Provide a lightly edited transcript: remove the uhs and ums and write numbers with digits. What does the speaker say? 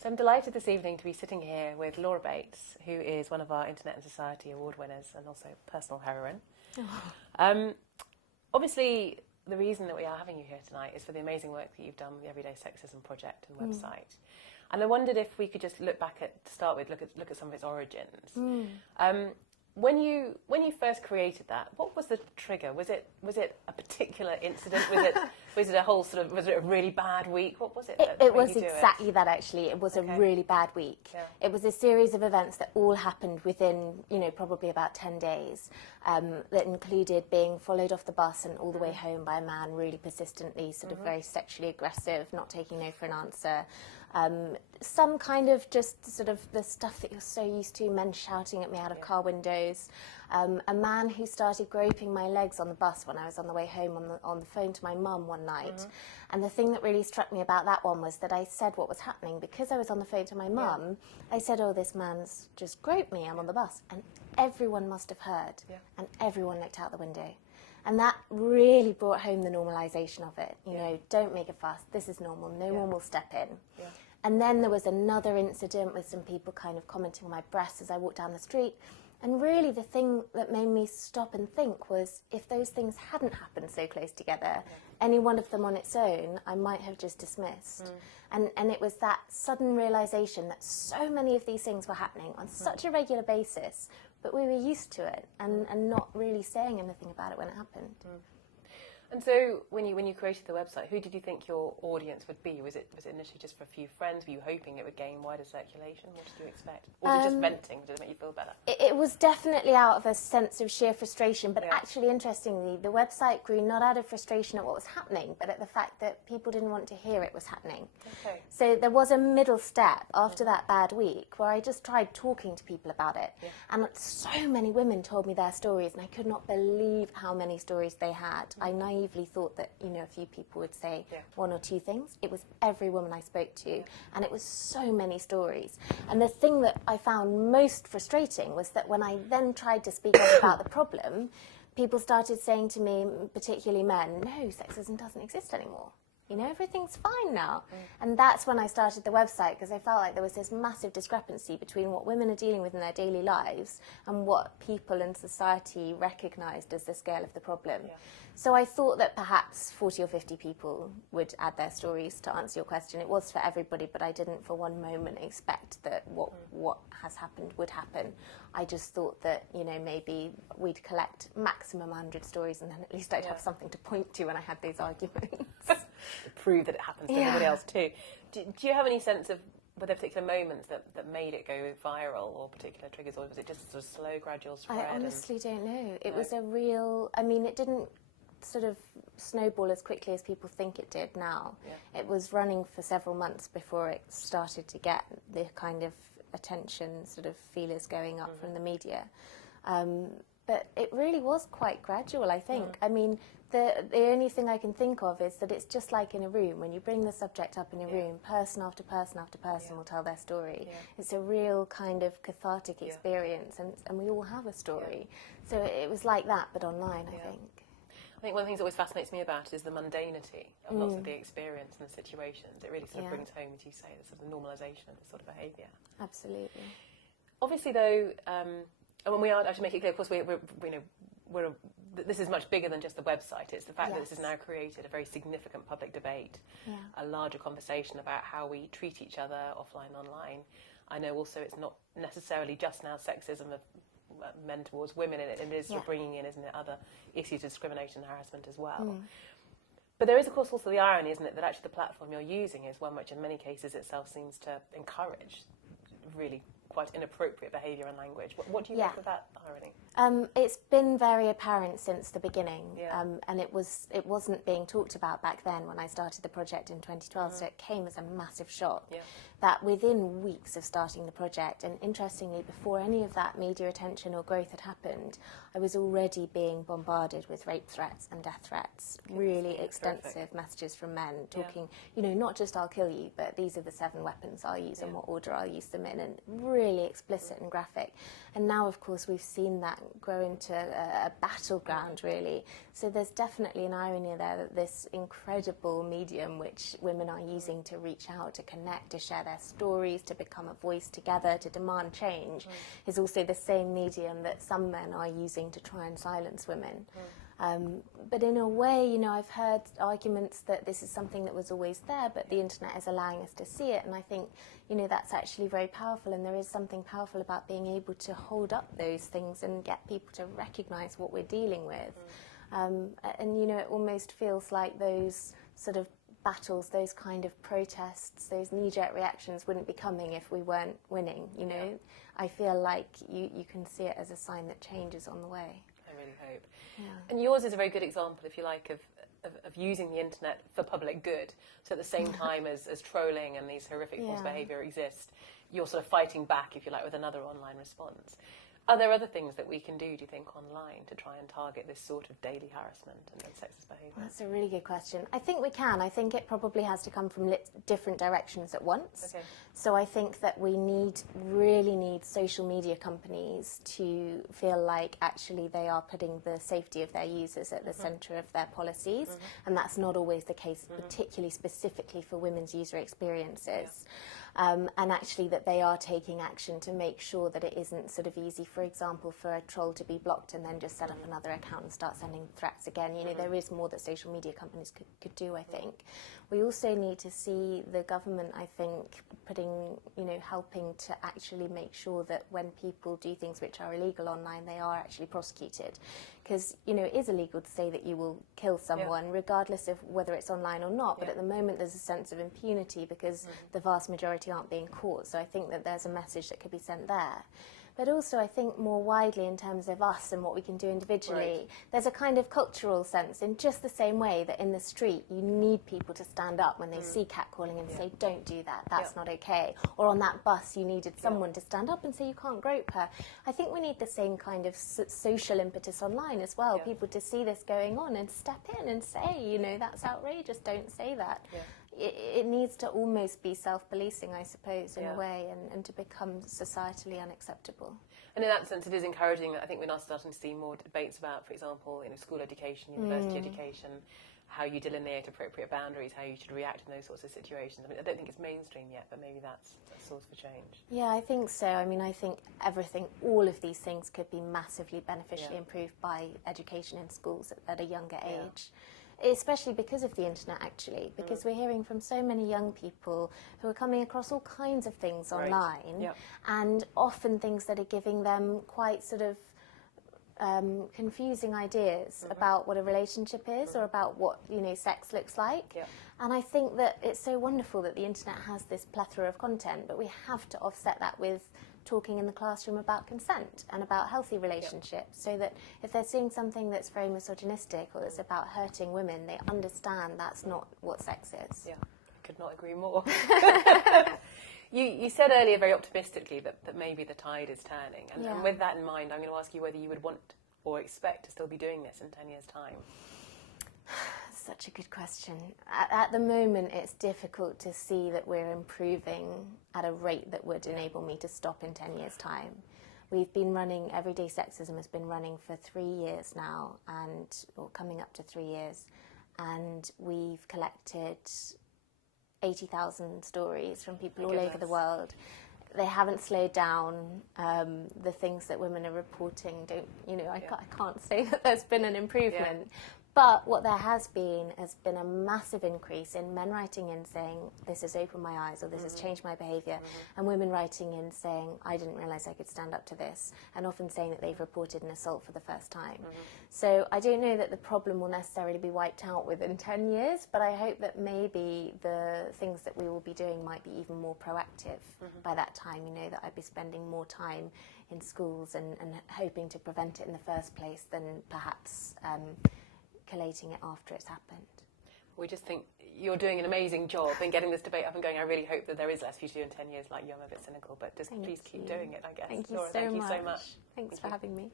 So I'm delighted this evening to be sitting here with Laura Bates, who is one of our Internet and Society Award winners and also personal heroine. Oh. Obviously, the reason that we are having you here tonight is for the amazing work that you've done with the Everyday Sexism project and website. And I wondered if we could just look back to start with, look at some of its origins. When you first created that, what was the trigger? Was it a particular incident? Was it a whole sort of, was it a really bad week? What was it? It was exactly that, actually. It was a really bad week. Yeah. It was a series of events that all happened within, probably about 10 days, that included being followed off the bus and all the way home by a man really persistently, sort of very sexually aggressive, not taking no for an answer. Some kind of just sort of the stuff that you're so used to, men shouting at me out of car windows, a man who started groping my legs on the bus when I was on the way home on the phone to my mum one night. And the thing that really struck me about that one was that I said what was happening. Because I was on the phone to my mum, I said, oh, this man's just groped me, I'm on the bus. And everyone must have heard, and everyone looked out the window. And that really brought home the normalisation of it. You know, don't make a fuss, this is normal, no one will step in. And then there was another incident with some people kind of commenting on my breasts as I walked down the street. And really the thing that made me stop and think was, if those things hadn't happened so close together, any one of them on its own, I might have just dismissed. And it was that sudden realisation that so many of these things were happening on such a regular basis, but we were used to it and not really saying anything about it when it happened. And so, when you created the website, who did you think your audience would be? Was it initially just for a few friends? Were you hoping it would gain wider circulation? What did you expect? Or was it just venting? Did it make you feel better? It was definitely out of a sense of sheer frustration, but actually, interestingly, the website grew not out of frustration at what was happening, but at the fact that people didn't want to hear it was happening. Okay. So there was a middle step after that bad week where I just tried talking to people about it, and so many women told me their stories, and I could not believe how many stories they had. I naively thought that a few people would say one or two things. It was every woman I spoke to, and it was so many stories. And the thing that I found most frustrating was that when I then tried to speak up about the problem, people started saying to me, particularly men, no, sexism doesn't exist anymore. Everything's fine now. And that's when I started the website, because I felt like there was this massive discrepancy between what women are dealing with in their daily lives and what people in society recognised as the scale of the problem. So I thought that perhaps 40 or 50 people would add their stories to answer your question. It was for everybody, but I didn't for one moment expect that what has happened would happen. I just thought that, maybe we'd collect maximum 100 stories and then at least I'd have something to point to when I had those arguments. Prove that it happens to everybody else too. Do you have any sense of, were there particular moments that made it go viral, or particular triggers, or was it just sort of slow, gradual spread? I honestly don't know. It was a real, it didn't sort of snowball as quickly as people think it did now. It was running for several months before it started to get the kind of attention sort of feelers going up from the media. But it really was quite gradual, I think. The only thing I can think of is that it's just like in a room. When you bring the subject up in a room, person after person after person will tell their story. It's a real kind of cathartic experience, and we all have a story. So it was like that, but online, I think. I think one of the things that always fascinates me about is the mundanity of lots of the experience and the situations. It really sort of brings home, as you say, the sort of normalisation of this sort of behaviour. Absolutely. Obviously, though, and when we are, I should make it clear, of course, this is much bigger than just the website. It's the fact that this has now created a very significant public debate, a larger conversation about how we treat each other offline, online. I know also it's not necessarily just now sexism of men towards women, and it is sort of bringing in, isn't it, other issues of discrimination and harassment as well. But there is, of course, also the irony, isn't it, that actually the platform you're using is one which in many cases itself seems to encourage really quite inappropriate behaviour and language. What do you make of that irony? It's been very apparent since the beginning, and it wasn't being talked about back then when I started the project in 2012, so it came as a massive shock that within weeks of starting the project, and interestingly, before any of that media attention or growth had happened, I was already being bombarded with rape threats and death threats, really extensive messages from men talking, not just I'll kill you, but these are the 7 weapons I'll use and what order I'll use them in, and really explicit and graphic. And now, of course, we've seen that grow into a battleground, really. So there's definitely an irony there that this incredible medium which women are using to reach out, to connect, to share their stories, to become a voice together, to demand change, is also the same medium that some men are using to try and silence women. But in a way, you know, I've heard arguments that this is something that was always there, but the internet is allowing us to see it. And I think, you know, that's actually very powerful. And there is something powerful about being able to hold up those things and get people to recognise what we're dealing with. And, you know, it almost feels like those sort of battles, those kind of protests, those knee-jerk reactions wouldn't be coming if we weren't winning, you know. I feel like you can see it as a sign that change is on the way. I really hope. Yeah. And yours is a very good example, if you like, of using the internet for public good. So at the same time as trolling and these horrific forms of behaviour exist, you're sort of fighting back, if you like, with another online response. Are there other things that we can do you think, online to try and target this sort of daily harassment and sexist behaviour? That's a really good question. I think we can. I think it probably has to come from different directions at once. Okay. So I think that we really need social media companies to feel like actually they are putting the safety of their users at the centre of their policies. And that's not always the case, particularly specifically for women's user experiences. And actually that they are taking action to make sure that it isn't sort of easy, for example, for a troll to be blocked and then just set up another account and start sending threats again. You know, there is more that social media companies could do, I think. We also need to see the government, I think, helping to actually make sure that when people do things which are illegal online, they are actually prosecuted. Because, you know, it is illegal to say that you will kill someone, regardless of whether it's online or not. But at the moment, there's a sense of impunity because the vast majority aren't being caught. So I think that there's a message that could be sent there. But also, I think more widely in terms of us and what we can do individually, there's a kind of cultural sense in just the same way that in the street you need people to stand up when they see catcalling and say, don't do that, that's not okay. Or on that bus you needed someone to stand up and say you can't grope her. I think we need the same kind of social impetus online as well, people to see this going on and step in and say, you know, that's outrageous, don't say that. It needs to almost be self-policing, I suppose, in a way, and to become societally unacceptable. And in that sense, it is encouraging that I think we're now starting to see more debates about, for example, you know, school education, university education, how you delineate appropriate boundaries, how you should react in those sorts of situations. I mean, I don't think it's mainstream yet, but maybe that's a source for change. Yeah, I think so. I mean, I think all of these things could be massively beneficially improved by education in schools at a younger age. Especially because of the internet, actually, because we're hearing from so many young people who are coming across all kinds of things online, and often things that are giving them quite sort of confusing ideas about what a relationship is or about what, you know, sex looks like. And I think that it's so wonderful that the internet has this plethora of content, but we have to offset that with talking in the classroom about consent and about healthy relationships, so that if they're seeing something that's very misogynistic or that's about hurting women, they understand that's not what sex is. Yeah, I could not agree more. You said earlier very optimistically that maybe the tide is turning, and with that in mind, I'm going to ask you whether you would want or expect to still be doing this in 10 years' time. Such a good question. At the moment, it's difficult to see that we're improving at a rate that would enable me to stop in 10 years' time. We've been running, Everyday Sexism has been running for 3 years now, or coming up to 3 years, and we've collected 80,000 stories from people all over the world. They haven't slowed down. The things that women are reporting I can't say that there's been an improvement. But what there has been a massive increase in men writing in saying, this has opened my eyes, or this has changed my behaviour, and women writing in saying, I didn't realise I could stand up to this, and often saying that they've reported an assault for the first time. So I don't know that the problem will necessarily be wiped out within 10 years, but I hope that maybe the things that we will be doing might be even more proactive by that time, you know, that I'd be spending more time in schools and hoping to prevent it in the first place than perhaps collating it after it's happened. We just think you're doing an amazing job in getting this debate up and going. I really hope that there is less for you to do in 10 years, like you. I'm a bit cynical, but just please keep doing it, I guess. Thank you, Laura, so, thank much. you so much. Thanks for having me.